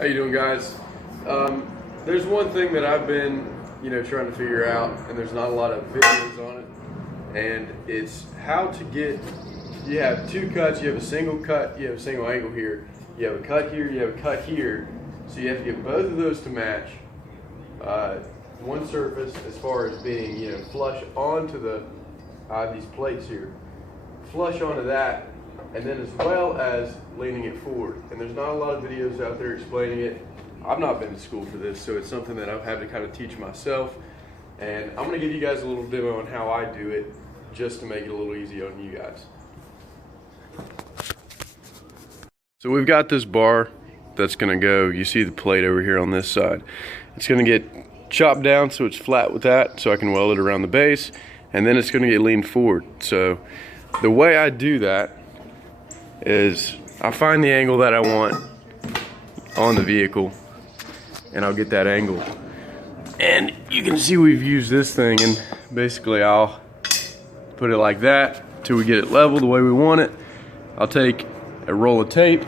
How you doing, guys? There's one thing that I've been, trying to figure out, and there's not a lot of videos on it, and it's how to get. You have two cuts. You have a single cut. You have a single angle here. You have a cut here. You have a cut here. So you have to get both of those to match. One surface as far as being, flush onto the. I have these plates here. Flush onto that. And then as well as leaning it forward. And there's not a lot of videos out there explaining it. I've not been to school for this, so it's something that I've had to kind of teach myself. And I'm gonna give you guys a little demo on how I do it, just to make it a little easy on you guys. So we've got this bar that's gonna go, you see the plate over here on this side. It's gonna get chopped down so it's flat with that, so I can weld it around the base, and then it's gonna get leaned forward. So the way I do that is I find the angle that I want on the vehicle, and I'll get that angle. And you can see we've used this thing, and basically I'll put it like that till we get it level the way we want it. I'll take a roll of tape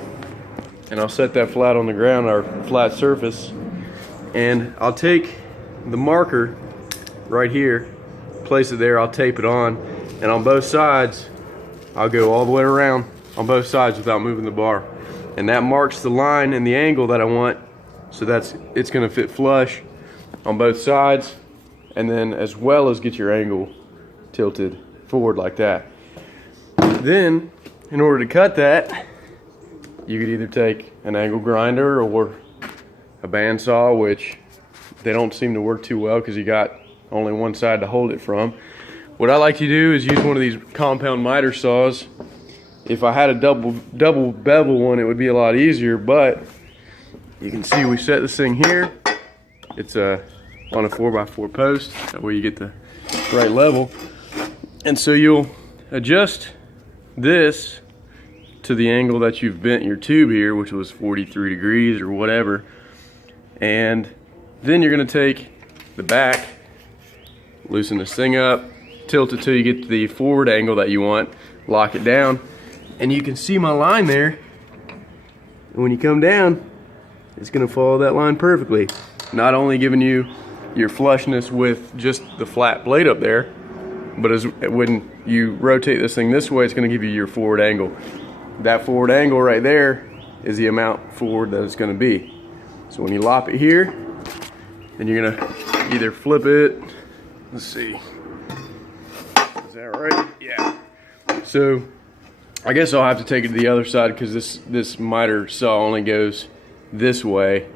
and I'll set that flat on the ground, our flat surface, and I'll take the marker right here, place it there, I'll tape it on, and on both sides I'll go all the way around on both sides without moving the bar, and that marks the line and the angle that I want, so it's going to fit flush on both sides, and then as well as get your angle tilted forward like that. Then in order to cut that, you could either take an angle grinder or a bandsaw, which they don't seem to work too well because you got only one side to hold it from. What I like to do is use one of these compound miter saws. If I had a double bevel one, it would be a lot easier, but you can see we set this thing here. It's on a 4x4 post, that way you get the right level. And so you'll adjust this to the angle that you've bent your tube here, which was 43 degrees or whatever. And then you're gonna take the back, loosen this thing up, tilt it till you get to the forward angle that you want, lock it down, and you can see my line there. And when you come down, it's gonna follow that line perfectly. Not only giving you your flushness with just the flat blade up there, but when you rotate this thing this way, it's gonna give you your forward angle. That forward angle right there is the amount forward that it's gonna be. So when you lop it here, then you're gonna either flip it, let's see, is that right? Yeah. So I guess I'll have to take it to the other side because this miter saw only goes this way,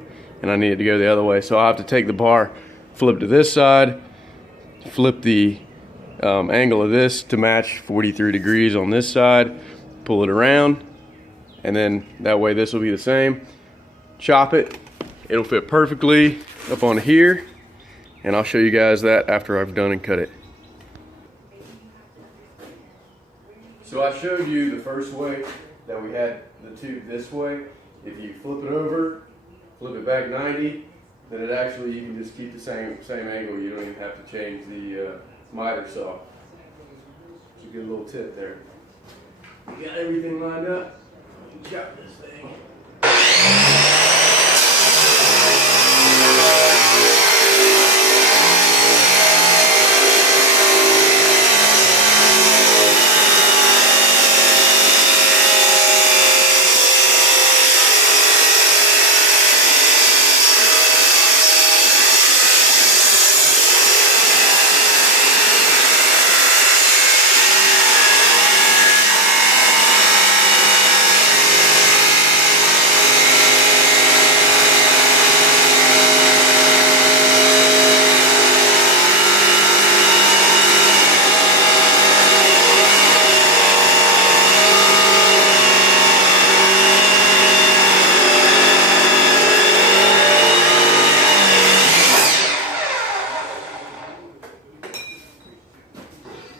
and I need it to go the other way. So I'll have to take the bar, flip to this side, flip the angle of this to match 43 degrees on this side, pull it around, and then that way this will be the same. Chop it, it'll fit perfectly up on here, and I'll show you guys that after I've done and cut it. So I showed you the first way that we had the tube this way. If you flip it over, flip it back 90, then it actually, you can just keep the same angle. You don't even have to change the miter saw. It's a good little tip there. You got everything lined up, you can chop this thing.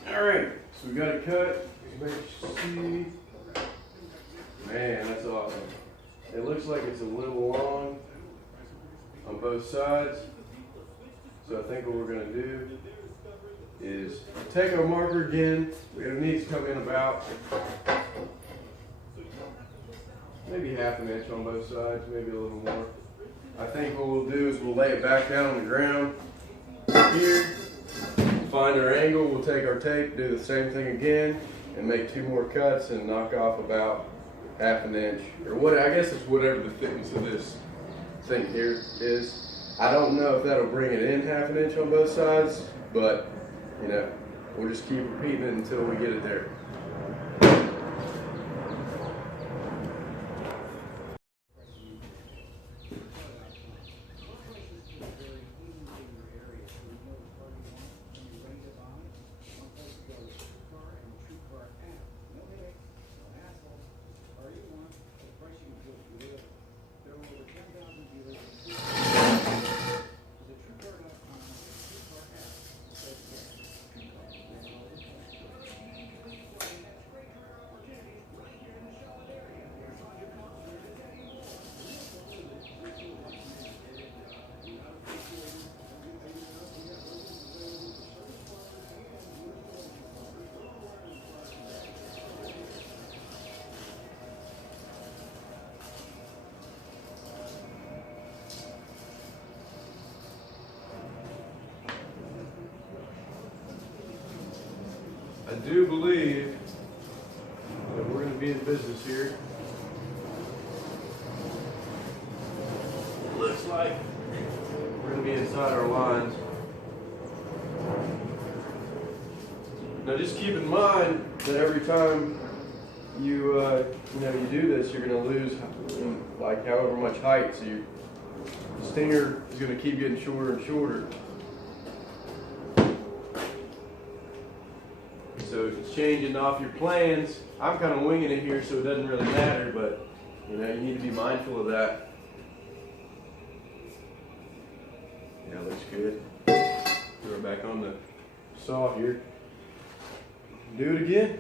Alright, so we got it cut. See. Man, that's awesome. It looks like it's a little long on both sides. So I think what we're going to do is take our marker again. It needs to come in about maybe half an inch on both sides, maybe a little more. I think what we'll do is we'll lay it back down on the ground here, find our angle, we'll take our tape, do the same thing again, and make 2 more cuts and knock off about 1/2 inch, or what, I guess it's whatever the thickness of this thing here is. I don't know if that'll bring it in 1/2 inch on both sides, but you know, we'll just keep repeating it until we get it there. I do believe that we're going to be in business here. Looks like we're going to be inside our lines. Now just keep in mind that every time you you do this, you're going to lose like however much height. So your stinger is going to keep getting shorter and shorter. So if it's changing off your plans, I'm kind of winging it here, so it doesn't really matter, but you need to be mindful of that. Yeah, looks good. Throw it back on the saw here. Do it again.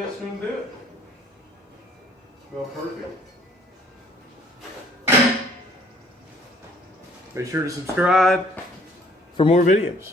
that's going to do it. Well, perfect. Make sure to subscribe for more videos.